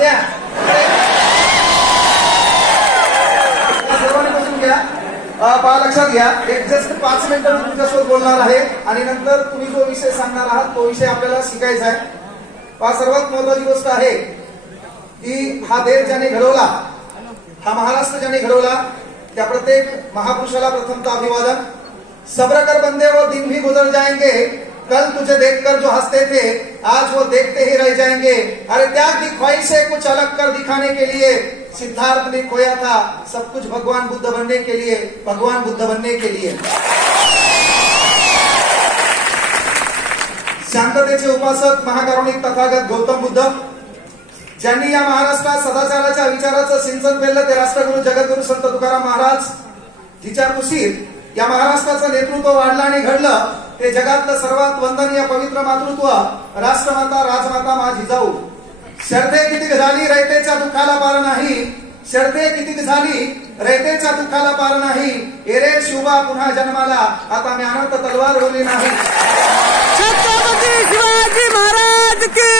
वाजल्या. सर्वांनी बसून घ्या. पहा, लक्षात घ्या, एक जस्ट 5 मिनिटं मी तुमच्यासोबत बोलणार आहे आणि नंतर तुम्ही जो विषय सांगणार आहात तो विषय आपल्याला शिकायचा आहे. पहा, सर्वात महत्वाची गोष्ट आहे की हा देश ज्याने घडवला, हा महाराष्ट्र ज्याने घडवला, त्या प्रत्येक महापुरुषाला प्रथमतः अभिवादन. सब्र कर बंदे, वो दिन भी गुजर जाएंगे, कल तुझे देखकर जो हंसते थे आज वो देखते ही रह जाएंगे. अरे त्याग दी ख्वाहिशें कुछ अलग कर दिखाने के लिए, सिद्धार्थ ने खोया था सब कुछ भगवान बुद्ध बनने के लिए, भगवान बुद्ध बनने के लिए. शांततेचे उपासक महाकारुणिक तथागत गौतम बुद्ध, ज्यांनी या महाराष्ट्रात सदाचाराच्या विचाराचं सिंचन केलं, ते राष्ट्रगुरु जगद्गुरु संत तुकाराम महाराज, जिच्या कुशीत या महाराष्ट्राचं नेतृत्व वाढलं आणि घडलं, ते जगातलं सर्वात वंदनीय पवित्र मातृत्व राष्ट्रमाता राजमाता मा जिजाऊ. शर्धे कितीक झाली रयतेच्या दुःखाला पार नाही, शर्धे कितीक झाली रयतेच्या दुःखाला पार नाही, एरे शिवबा पुन्हा जन्माला आता ज्ञानात तलवार होली नाही. छत्रपती शिवाजी महाराज की